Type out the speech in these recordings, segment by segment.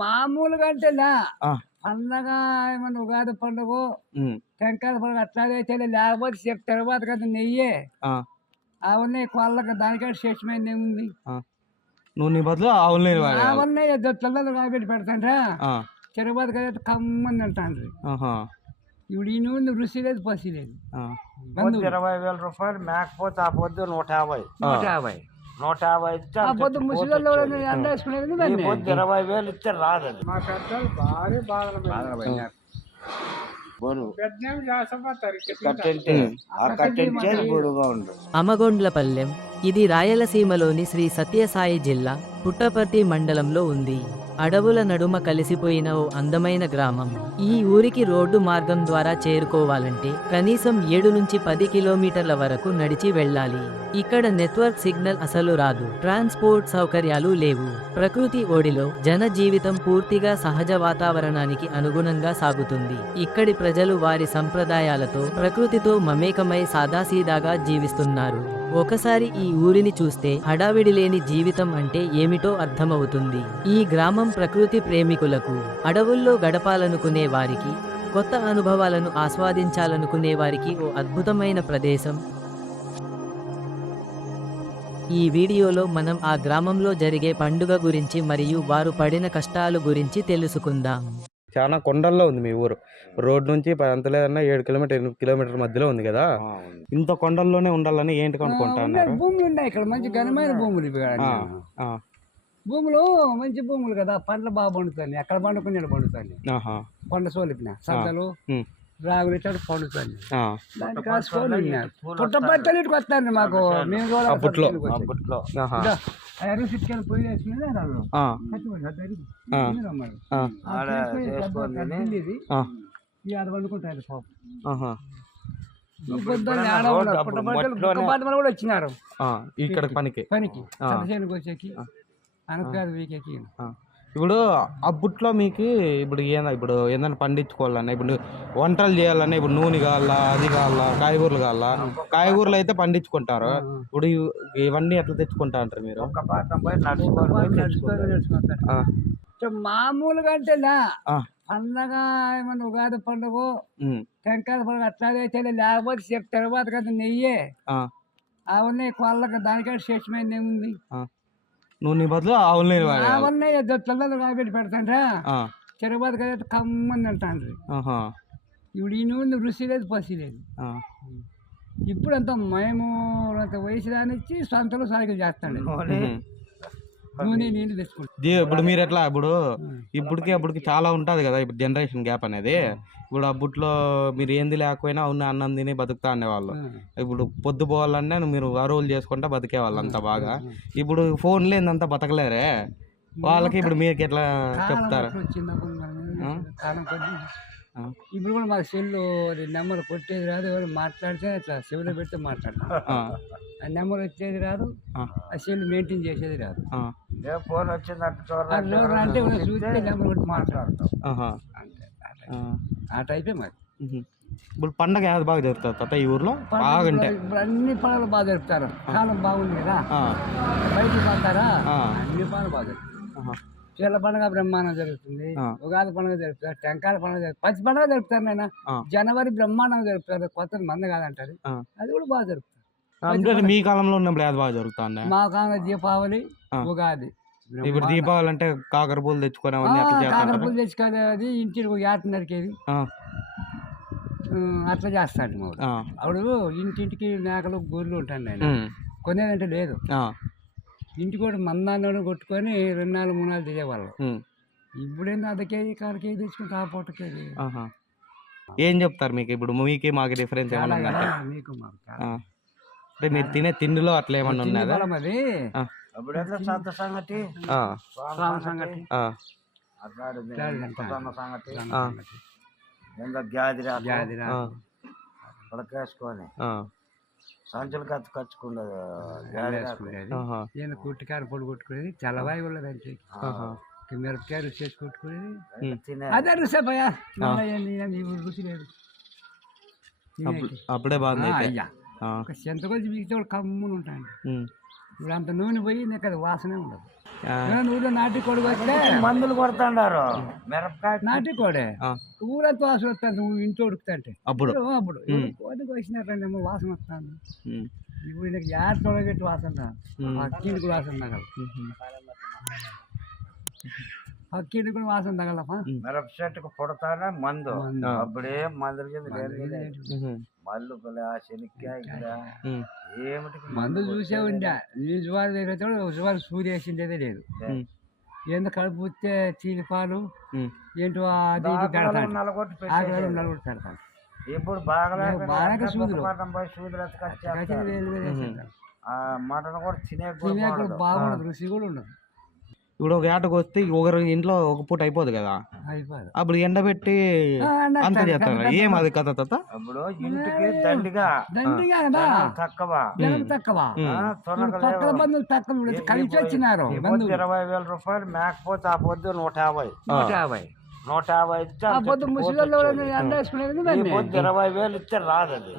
మామూలుగా అంటేనా ఆ! పండగ ఏమన్నా ఉగాది పండుగో, హ్మ్. టెంకాయల పండుగ అట్లాగైతేనే లేకపోతే తర్వాత కదా నెయ్యే. ఆ! అవన్నీ కోళ్ళకి దానికంటే శ్రేష్టమైనదేముంది? ఆ! నువ్వు నీ బదులు ఆవుల నెయ్యి వాడేయాలి. అవన్నీ పిల్లలు కాబెట్టి పెడతాండ్రా ఆ! తిరుపతి అయితే కమ్మని తింటాండ్రి. ఆహా! ఇప్పుడు ఈ నూనె రుచి లేదు, పసి లేదు. ఆ! పొద్దు 20,000 రూపాయలు మేకపోతే ఆ పొద్దు 150. 150 150 ఇస్తే ఆ అంత పొద్దు పోతే ముసలిలో వచ్చేది. ఎండ వేసుకునేది ఈ దాన్ని. పొద్దు 20,000 ఇస్తే రాదది. మా పెద్దలు భారీ బాధలు బరువు పెద్ద కట్టెంటే ఆ కట్టెంటే బరువుగా ఉంటుంది. అమగొండ్లపల్లెం ఇది రాయలసీమలోని శ్రీ సత్యసాయి జిల్లా పుట్టపర్తి మండలంలో ఉంది. అడవుల నడుమ కలిసిపోయిన ఓ అందమైన గ్రామం. ఈ ఊరికి రోడ్డు మార్గం ద్వారా చేరుకోవాలంటే కనీసం 7 నుంచి 10 కిలోమీటర్ల వరకు నడిచి వెళ్ళాలి. ఇక్కడ నెట్వర్క్ సిగ్నల్ అసలు రాదు. ట్రాన్స్పోర్ట్ సౌకర్యాలు లేవు. ప్రకృతి ఒడిలో జన జీవితం పూర్తిగా సహజ వాతావరణానికి అనుగుణంగా సాగుతుంది. ఇక్కడి ప్రజలు వారి సంప్రదాయాలతో ప్రకృతితో మమేకమై సాదాసీదాగా జీవిస్తున్నారు. ఒకసారి ఈ ఊరిని చూస్తే హడావిడి లేని జీవితం అంటే ఏమిటో అర్థమవుతుంది. ఈ గ్రామం ప్రకృతి ప్రేమికులకు, అడవుల్లో గడపాలనుకునే వారికి, కొత్త అనుభవాలను ఆస్వాదించాలనుకునే వారికి ఓ అద్భుతమైన ప్రదేశం. ఈ వీడియోలో మనం ఆ గ్రామంలో జరిగే పండుగ గురించి మరియు వారు పడిన కష్టాలు గురించి తెలుసుకుందాం. చాలా కొండల్లో ఉంది మీ ఊరు. రోడ్ నుంచి అంత లేదన్నా 7 కిలోమీటర్ 8 కిలోమీటర్ మధ్యలో ఉంది కదా. ఇంత కొండల్లోనే ఉండాలని ఏంటి కనుక్కుంటా ఉన్నారు? భూములు ఉన్నాయి ఇక్కడ, మంచి ఘనమైన భూములు ఇవి. భూములు మంచి భూములు కదా, పండ్లు బాగా పండుతాయి. ఎక్కడ పండుకునే పండుతాయి. కొండ సోలిపిన సద్దలు రాగులు ఇట్లా పండుతాయి. దాన్ని కాసుకొని పుట్టపర్తికి వస్తారండి మాకు. మేము కూడా అప్పట్లో చిట్కాయలు పొయ్యి వేసుకునేది ఆడ వండుకుంటారు పాపం. కూడా వచ్చినారు ఇక్కడ పనికి చంద్రసేనుకి వచ్చేకి అనకాదు వీకేకి. ఇప్పుడు అప్పట్లో మీకు ఇప్పుడు ఏదైనా పండించుకోవాలన్నా, ఇప్పుడు వంటలు చేయాలన్నా, ఇప్పుడు నూనె కావాలా, అది కావాలా, కాయగూరలు కావాలా. కాయగూరలు అయితే పండించుకుంటారు. ఇప్పుడు ఇవన్నీ ఎట్లా తెచ్చుకుంటా అంటారు మీరు? మామూలుగా అంటేనా పండగ ఏమన్నా ఉగాది పండుగ, టెంకాయల పండుగ అట్లాగైతేనే లేకపోతే తర్వాత కదా నెయ్యే. అవన్నీ కోళ్ళకి దానికంటే శ్రేష్టమైనదేముంది? నువ్వు నీ బదులు ఆవుల నెయ్యి వాడేయాలి. అవన్నీ పిల్లలు కాబెట్టి పెడతాండ్రా తిరుపతి అయితే కమ్మని తింటాండ్రి. ఇప్పుడు ఈ నూనె రుచి లేదు, పసి లేదు. ఇప్పుడు అంతా మేము వయసు రానిచ్చి సొంతలో సరిగ్గా చేస్తాండి. నూనె నీళ్ళు తెచ్చుకుంటాం. ఇప్పుడు మీరు ఎట్లా ఇప్పటికి చాలా ఉంటుంది కదా ఇప్పుడు జనరేషన్ గ్యాప్ అనేది. ఇప్పుడు అప్పట్లో మీరు ఏంది లేకపోయినా అన్నం తిని బతుకుతా అనేవాళ్ళు. ఇప్పుడు పొద్దు పోవాలన్నా మీరు అరువులు చేసుకుంటా బతికేవాళ్ళు అంతా బాగా. ఇప్పుడు ఫోన్ లేదంతా బతకలేరే వాళ్ళకి. ఇప్పుడు మీకు ఎట్లా చెప్తారు? ఇప్పుడు కూడా మాకు సెల్లు నెంబర్ కొట్టేది రాదు, ఎవరు మాట్లాడితే అట్లా చెవిలో పెడితే మాట్లాడతాం. ఆ నెంబర్ వచ్చేది రాదు, ఆ సెల్ మెయింటైన్ చేసేది రాదు. ఫోన్ వచ్చింది అంటే చూస్తే నెంబర్ కొట్టి మాట్లాడతాం. ఆ టైపే మరి. ఇప్పుడు పండగ ఏది బాగా జరుగుతుంది తాత ఈ ఊర్లో? బాగుంటే ఇప్పుడు అన్ని పండుగలు బాగా జరుపుతారు. కాలం బాగుంది కదా, బయటికి పోతారా, అన్ని పండుగ బాగా జరుగుతాయి. చీల పండుగ బ్రహ్మాండం జరుగుతుంది, ఉగాది పండుగ జరుపుతారు, టెంకాయల పండుగ జరుపుతారు, పచ్చి పండుగ జరుపుతారు. నేను జనవరి బ్రహ్మాండంగా జరుపుతారు, కొత్త మంద కాదంటారు, అది కూడా బాగా జరుపుతారు. మీ కాలంలో ఉన్నప్పుడు ఏది బాగా జరుగుతుంది? మా కాలంలో దీపావళి, ఉగాది. ఇప్పుడు దీపావళి అంటే కాకరపూలు తెచ్చుకునే కాకరపూలు తెచ్చుకోలేదు, ఇంటికి ఏట నరికేది అట్లా చేస్తాడు మా అప్పుడు. ఇంటింటికి మేకలు గొర్రెలు ఉంటాను నేను, కొనేదంటే లేదు. ఇంటికి కూడా మందాన్ని కొట్టుకొని 2-4 3 తీసేవాళ్ళు. ఇప్పుడేందో అర్ధకేజీ 1/4 కేజీ తెచ్చుకుంటే ఆ పూటకేజీ. ఏం చెప్తారు మీకు? ఇప్పుడు మీకు మాకు డిఫరెన్స్ ఏమన్నా మీకు అంటే మీరు తినే తిండిలో అట్లా ఏమన్నా ఉన్నదా? మరి సంత సంగతి సంగతి గ్యాదిరా ఉడకేసుకొని సంచులు కచ్చుకుండదు. నేను కుట్టికార పొడి కొట్టుకునేది, తెల్లవాయి ఉన్నదంటే మిరపకాయ రుచి చేసి కొట్టుకునేది. అదే రుచి భయా, రుచి లేదు. అప్పుడే బాగుంది. ఒక చింతకొచ్చి మిగితే కూడా కమ్ముని ఉంటాయండి. ఇప్పుడు అంత నూనె పోయి నీకు అది వాసనే ఉండదు. ఊళ్ళో నాటి కోడి వస్తే మందులు కొడుతుండారు మిరపకాయ నాటి కోడే ఆ. ఊరంతా వాసన వస్తుంది నువ్వు ఇంట్లో ఉడుకుతుంటే అప్పుడు అప్పుడు కోడికి వచ్చినట్టు వాసన వస్తాను ఉమ్. ఇప్పుడు నీకు యాడ్ తొలగెట్టి వాసన ఉమ్. అక్కింటి కూడా వాసన తగల అక్కింటి కూడా వాసన తగలపా మిరప చెట్టుకు పుడతానే మందు మందు. అప్పుడే మందుల కింద మల్లు శనిక్కాయ ఉమ్. ఏమిటి మందులు చూసే ఉండే నీ జువారు దగ్గర జువారు సూర్య వేసిండేదే లేదు ఉమ్. ఏందో కడుపు పుస్తే చీలిపాలు ఉమ్. ఏంటో అది ఇది పెడతాడు నలగొట్టి ఆకలి నలుగురు పెడతాడు ఇప్పుడు బాగా బాగా సూదులు పోయి సూదులు ఎత్తుకొచ్చేస్తారు. కసిరి వేలు వేలు వేసేస్తారు. ఆ మటన్ కూడా తినే తినే కూడా బాగుండదు రుచి కూడా ఉండదు ఇప్పుడు ఒక ఏటకు వస్తే ఒకరి ఇంట్లో ఒక పూట అయిపోదు కదా, అయిపోదు అప్పుడు ఎండబెట్టి అంత చేస్తారు. ఏం అది కథ తాత? అప్పుడు ఇంటికి దండిగా దండిగా కదా తక్కువ జనం తక్కువ ఇప్పుడు పక్కల బంధువులు తక్కువ ఇప్పుడు కలిసి వచ్చినారు బంధువులు 20,000 రూపాయలు మేకపోతే ఆ పొద్దు 150 150 150 ఇస్తే ఆ పొద్దు ముసలిలో ఎండ వేసుకునేది ఈ పొద్దు 20,000 ఇస్తే రాదు అది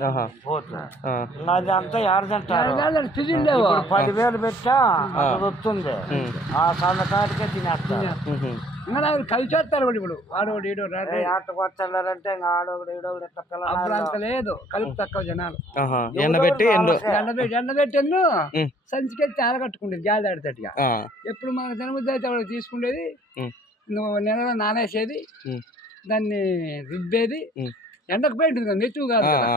పోతు అది అంతా ఆడదంటారు. తిండేవు ఇప్పుడు 10,000 పెట్టా అది వస్తుంది ఆ సందకాడికే తినేస్తారు. ఇంకా కలిసి వస్తారు ఇప్పుడు వాడోడు ఈడో రాడు ఆటకు వస్తారంటే ఇంకా ఆడోడు ఈడోడు ఇట్లా అప్పుడు పిల్లలు అంత లేదు కలుపు తక్కువ జనాలు ఎండబెట్టి ఎండబెట్టాను సంచికెత్తి ఆరగట్టుకుండేది గాలి ఆడతట్టుగా ఎప్పుడు మనకు జనబుద్ధి అయితే వాడు తీసుకునేది నువ్వు నెలలో నానేసేది దాన్ని రుబ్బేది ఎండకు పోయింటుంది కదా నెచ్చు కాదు కదా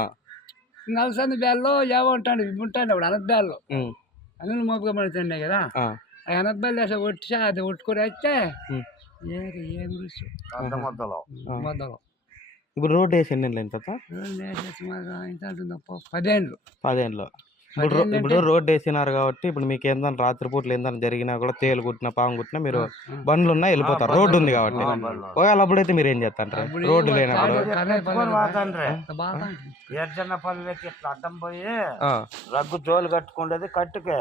నలసంది బ్యాల్లో ఏవో ఉంటాడు ఉంటాడు అప్పుడు అనద్ బ్యాల్లో అందులో మోపుగా పడుతున్నాయి కదా ఆ అనద్ బ్యాల్ వేసా ఒట్టి అది ఒట్టుకొని వస్తే ఏం రుచి మొదలు మొదలు ఇప్పుడు రోడ్ వేసి ఎన్ని ఏళ్ళు తాత? ఇంత ఉంటుందో 10 ఏళ్ళు 10 ఏళ్ళు. ఇప్పుడు రోడ్ వేసినారు కాబట్టి ఇప్పుడు మీకు ఏందన్నా రాత్రిపూట్లు ఏందన్నా జరిగినా కూడా తేలు కుట్టినా పాము కుట్టినా మీరు బండ్లు ఉన్నా వెళ్ళిపోతారు, రోడ్డు ఉంది కాబట్టి. ఒకవేళ అప్పుడైతే మీరు ఏం చేస్తాంటారు? రోడ్డు లేనప్పుడు ఎర్జన్న పల్లెకి ఇట్లా అడ్డం పోయి రగ్గు జోలు కట్టుకుండేది కట్టుకే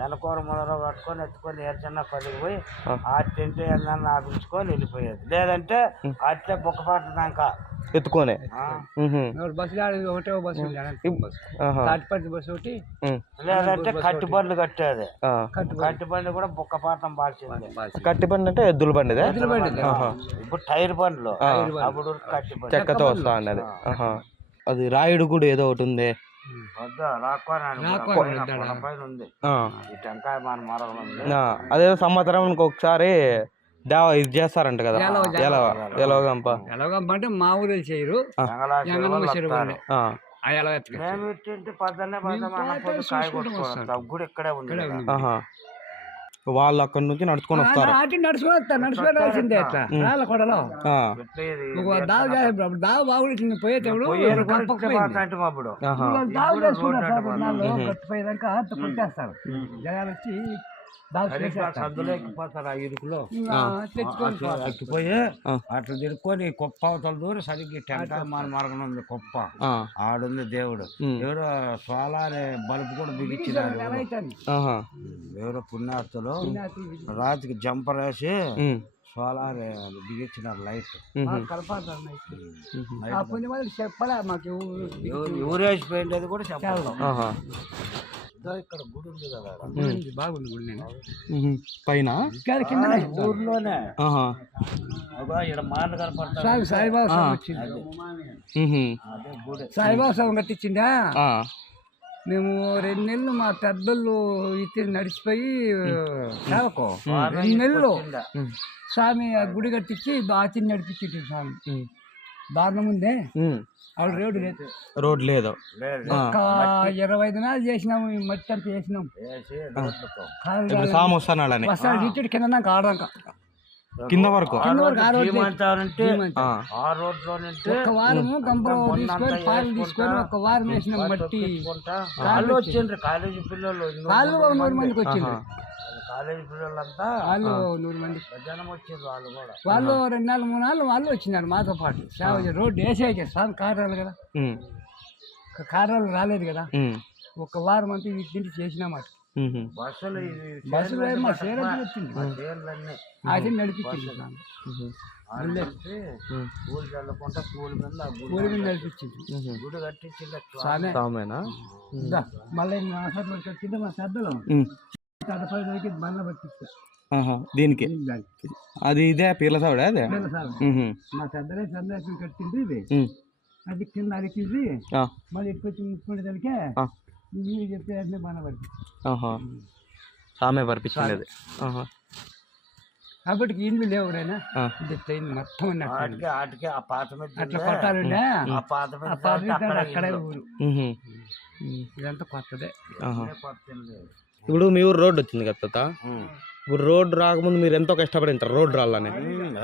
వెనకూర మొదలు కట్టుకొని ఎత్తుకొని ఎర్జన్న పల్లెకి పోయి ఆ టెంట్ ఏందన్నా ఆపించుకొని వెళ్ళిపోయేది. లేదంటే అట్లే బొక్కపాటు దాకా ఎత్తుకోనే బస్సు ఒకటే బస్సు తాటిపట్టి బస్సు ఒకటి లేదంటే కట్టి బండ్లు కట్టేది. కట్టి బండి కూడా బొక్కపాటం బాల్చింది. కట్టి బండి అంటే ఎద్దుల బండి, ఇప్పుడు టైర్ బండ్లు అప్పుడు కట్టి బండి చెక్కతో వస్తా అన్నది. అది రాయుడు కూడా ఏదో ఒకటి ఉంది, ఉంది ఈ టెంకాయ మన మరం ఉంది. అదేదో సంవత్సరానికి ఒకసారి ఇది చేస్తారంట కదా, ఎలవగంప అంటే మా ఊరు చేయరు మేము ఇట్టింటి పొద్దున్నే కాయ కొట్టుకోవడం గుడి ఇక్కడే ఉంది. వాళ్ళు అక్కడ నుంచి నడుచుకొని వస్తారు. నడుచుకొని రాల్సిందే అట్లా రాళ్ళ కొడలో దావు బాగుంది పోయేటప్పుడు అప్పుడు దావు చేసుకున్నారు గట్టిపోయేదాకా కొట్టేస్తారు జనాలు వచ్చి సందులో ఎక్కిపోతారు ఆ ఇరుకులో ఎక్కిపోయి అట్లా తిరుక్కొని కుప్ప అవతల దూరం సరిగ్గా టెంకాయ మన మరగన ఉంది కుప్ప ఆడుంది దేవుడు. ఎవరో సోలార్ బల్బు కూడా బిగించినారు ఎవరో పుణ్యార్థులు రాత్రికి జంపర్ వేసి సోలార్ బిగించినారు లైట్. చెప్పలే మాకు ఊరేసిపోయింది కూడా చెప్పాలి. ఇక్కడ గుడి ఉంది కదా బాగుంది గుడి పైన ఊర్లోనే ఇక్కడ మాటలు కనపడతారు. సాయిబాబా సాయిబాబా కట్టించిందా మేము 2 నెలలు మా పెద్దలు ఇచ్చి నడిచిపోయి సేవకు 2 నెలలు స్వామి ఆ గుడి కట్టించి బాచి నడిపించింది స్వామి. దారుణం ఉందే ఆవిడ రోడ్డు లేదు ఒక 20 దినాలు చేసినాము ఈ మట్టి అంతా చేసినాం. వస్తాడు ఇచ్చాడు కింద ఆడదాక కింద వరకు ఒక వారము గంపలో తీసుకొని పాలు తీసుకొని ఒక వారం వేసినాం మట్టి. వాళ్ళు వచ్చిండ్రు కాలేజీ పిల్లలు, వాళ్ళు 100 మందికి వచ్చిండ్రు. కాలేజీ పిల్లలంతా వాళ్ళు 100 మంది జనం వచ్చిండ్రు. వాళ్ళు కూడా వాళ్ళు 2 నెలలు 3 నెలలు వాళ్ళు వచ్చినారు మాతో పాటు. రోడ్డు వేసేది స్వామి కారాలు కదా, కారాలు రాలేదు కదా. ఒక వారం అంతా ఇంటి చేసినామాట. బస్సులు మా సేర వచ్చింది అది నడిపించింది కూలి మీద నడిపించింది గుడి కట్టించింది మళ్ళీ వచ్చింది మా శ్రద్ధలో 30 బండ్ల పట్టించా ఆహా, దీనికి దానికి అది ఇదే పీర్ల సౌడా అదే సార్ ఉహు. మా పెద్దలే చంద్రశేఖర్ కట్టింది ఇది ఉమ్. అది కింద అరికింది ఆ, మళ్ళీ ఇటుకొచ్చి ముట్టుకునేదానికే ఆ. మీరు చెప్పే అన్నీ బాగా పడుతుంది ఆహా. సామే పరిపించింది అది. ఆహా. కాబట్టి ఇండ్లు లేవు ఎవరైనా ఆ. ఇది ట్రైన్ మొత్తం ఉన్నట్టు ఆటికి ఆటికి ఆ పాత మీద అట్లా కొట్టాలంటే ఆ పాత మీద ఆ పాత అక్కడే ఊరు ఉహు. ఉమ్. ఇదంతా కొత్తదే ఆహా. కొత్త ఇల్లు. ఇప్పుడు మీ ఊరు రోడ్డు వచ్చింది కదా తాత. ఇప్పుడు రోడ్డు రాకముందు మీరు ఎంతో కష్టపడి ఉంటారు రోడ్డు రాలని.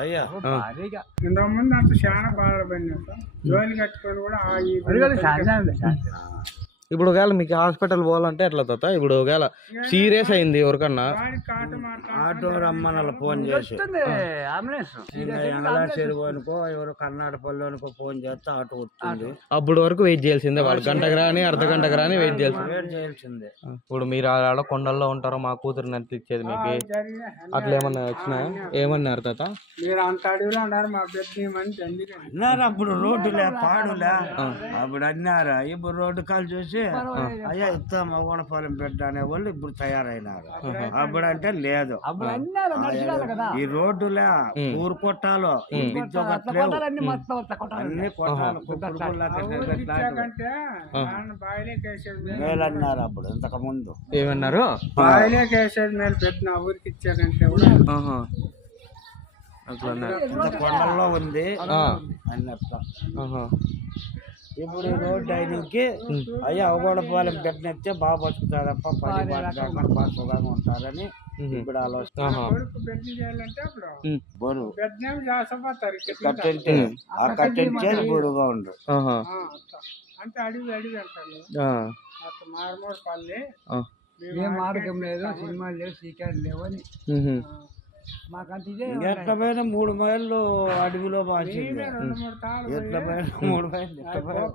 అయ్యా భారీగా ఇంతకుముందు అంత చాలా బాధపడినాం సార్. జోలి కట్టుకొని కూడా ఆ ఈ అడిగాలి సాధ్యం ఉంది సార్. ఇప్పుడు ఒకవేళ మీకు హాస్పిటల్ పోవాలంటే ఎట్లా తాత? ఇప్పుడు ఒకవేళ సీరియస్ అయింది ఎవరికన్నా వాడి కాటు మాట్లాడుతుంటే ఆటో రమ్మన్నలు ఫోన్ చేసి వస్తుంది అంబులెన్స్ ఎంగళాచేరుకోనుకో ఎవరు కర్ణాటకలోనికో ఫోన్ చేస్తే ఆటో వస్తుంది. అప్పుడు వరకు వెయిట్ చేయాల్సిందే, వాళ్ళు గంటకు రాని అర్ధ గంటకు రాని వెయిట్ చేయాల్సిందే. వెయిట్ చేయాల్సిందే. ఇప్పుడు మీరు ఆడ కొండల్లో ఉంటారో మా కూతురు నట్లు ఇచ్చేది మీకు జరిగిన అట్లా ఏమన్నా వచ్చినాయా? ఏమన్నారు తాత? మీరు అంత అడవిలో ఉన్నారు మా పెద్ద మంచి అందుకని అన్నారు అప్పుడు రోడ్డులే పాడులే అప్పుడు అన్నారా. ఇప్పుడు రోడ్డు కాలు చూసి అయ్యా ఇస్తాం మగోడపాలెం పెట్ట అనే వాళ్ళు ఇప్పుడు తయారైనారు. అప్పుడు అంటే లేదు, అప్పుడు అన్నారు నడిచిరాలి కదా ఈ రోడ్డులే ఊరు కొట్టాలు కొట్టాలన్నీ మొత్తం అట్లా కొట్టాలి అన్ని కొట్టాలు కంటే నాన్న బాయిలోకి వేసేది మేలన్నారు అప్పుడు ఇంతకు ముందు. ఏమన్నారు? బాయిలోకి వేసేది మేలు పెట్టిన ఊరికి ఇచ్చాకంటే కూడా ఆహా. అట్లా అన్నారు. ఇంత కొండల్లో ఉంది ఆ. అన్నట్టు. ఆహా. ఇప్పుడు ఈ రోడ్డు అయినకి అయ్యా అవగోడపాలెం పెట్టినట్టే బాగా బతుకుతారప్ప 10 బాగా బాగా సుఖంగా ఉంటారని ఇప్పుడు ఆలోచన. ఆహా. కొడుకు పెళ్లి చేయాలంటే అప్పుడు బరువు పెద్దనేమి చేసపోతారు కట్టింటే ఆ కట్టించే బరువుగా ఉండు. ఆహా. అంటే అడవి అడవి అంటారు ఆ. అట్లా మారుమూడు పల్లి ఆ. ఏం మార్గం లేదు, సినిమాలు లేవు, సీకాలు లేవు అని ఉహు. మాకంత ఇదే ఎట్ల పైన 3 మైళ్ళు అడవిలో బాచింది. 2-3 తాళ్ళు ఎట్ల పైన 3 మైళ్ళు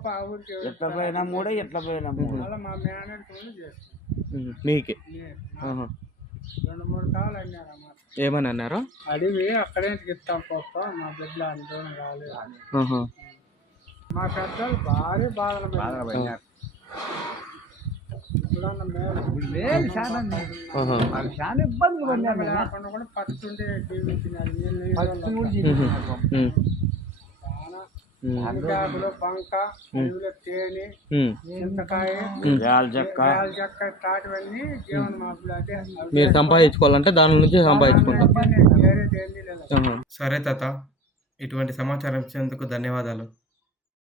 ఆ ఊరికి ఎట్ల పైన 3 ఎట్ల పైన 3. మళ్ళీ మా మేనట్టుకుని చేస్తాం ఉహు. మీకే. ఆహా. 2-3 తాళ్ళు అన్నారు అన్నమాట. ఏమని అన్నారు? అడవి అక్కడే ఇస్తాం పోప్ప మా బిడ్డలు అందరం కాలేదు అని. ఆహా. మా పెద్దలు భారీ బాధలు పడ్డారు. ఇప్పుడన్న మేలు లేదు చాలా ఆహా. వాళ్ళు చాలా ఇబ్బందులు పడినారు కదా. లేకుండా కూడా పత్తుంటే జీవించినారు. వీళ్ళు పత్తి కూడా జీవిస్తున్నారు. ఉమ్. చాలా ఉమ్. మునగాకులు, బంక, అడవిలో తేనె, ఉమ్. చింతకాయ, యాల చెక్క వేల చెక్క ఇట్లాంటివన్నీ జీవన మాపులు. అంటే మీరు సంపాదించుకోవాలంటే దాని నుంచి సంపాదించుకుంటాం. వేరే దేని లేదు. సరే తాత, ఇటువంటి సమాచారం ఇచ్చినందుకు ధన్యవాదాలు.